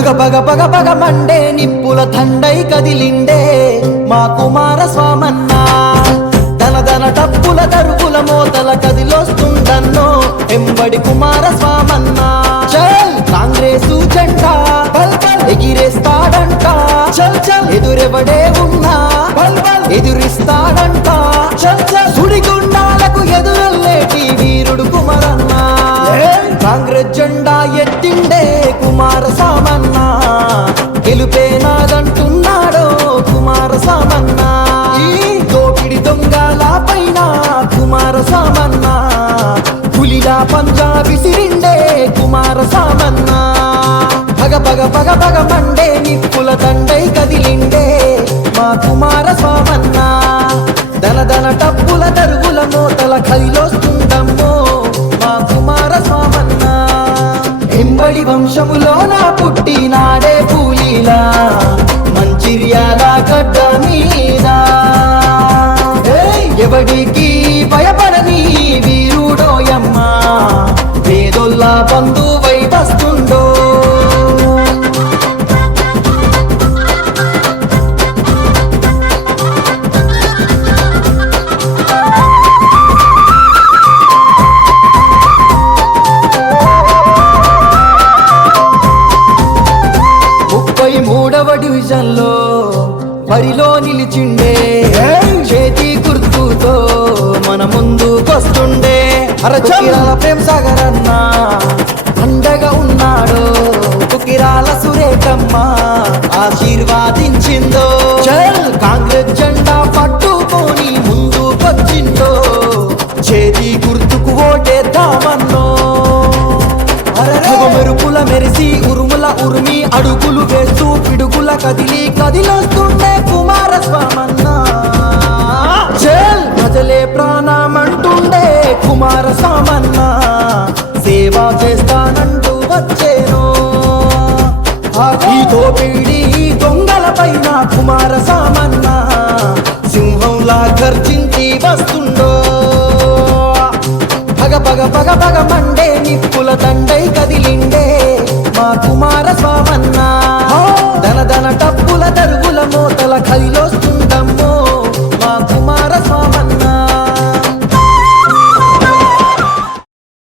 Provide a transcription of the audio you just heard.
పగ పగ పగ పగ మండే నిప్పుల తండై కదిలిండే మా కుమార స్వామన్న దన దన టప్పుల దరువుల మోతల కదిలొస్తుందన్నో ఎంబడి కుమార స్వామన్న చల్ కాంగ్రెసు జెండా బల్ బల్ ఎగిరేస్తాడంట చల్ చల్ ఎదురెవడే ఉన్నా బల్ బల్ ఎదురిస్తాడంట చల్ చల్ సుడిగుండాలకు ఎదురెల్లేటి వీరుడు కుమారన్న కాంగ్రెస్ జెండా ఎత్తిండే కుమార సామన్న గెలుపే నాదంటున్నాడో కుమార సామన్న ఈ దోపిడి దొంగల పైన కుమార సామన్న పులిలా పంజాబీ సిరిండే కుమార సామన్న పగ పగ పగ పగ మండే నిప్పుల దండై కదిలిండే మా కుమార స్వామన్న దన దన టప్పుల దరుగుల మోతల కదిలొస్తుందమ్మో మా కుమార స్వామన్న ఎంబడి వంశములో నా పుట్టినాడే పూలీలా మంచిర్యాల గడ్డ మీద ఎవడికి భయపడని వీరుడోయమ్మ పేదొల్ల బంధువై వస్తుండో డివిజన్లో బరిలో నిలిచిండే చేతి గుర్తుతో మన ముందుకొస్తుండే అరచీరాల ప్రేమ్ సాగర్ అన్న అండగా ఉన్నాడు కుకిరాల సురేఖమ్మ ఆశీర్వాదించిందో చల్ కాంగ్రెస్ జెండా పట్టుకొని ముందుకొచ్చిందో చేతి గుర్తుకు ఓటేద్దామన్నో మెరుపుల మెరిసి ఉరుముల ఉరిమి అడుగులు వేస్తూ పిడుగుల కదిలొస్తుండే కుమార స్వామన్న చల్ ప్రజలే ప్రాణమంటుండే కుమార స్వామన్న సేవ చేస్తానంటూ వచ్చేను ఈ దోపిడి దొంగల పైన కుమార స్వామన్న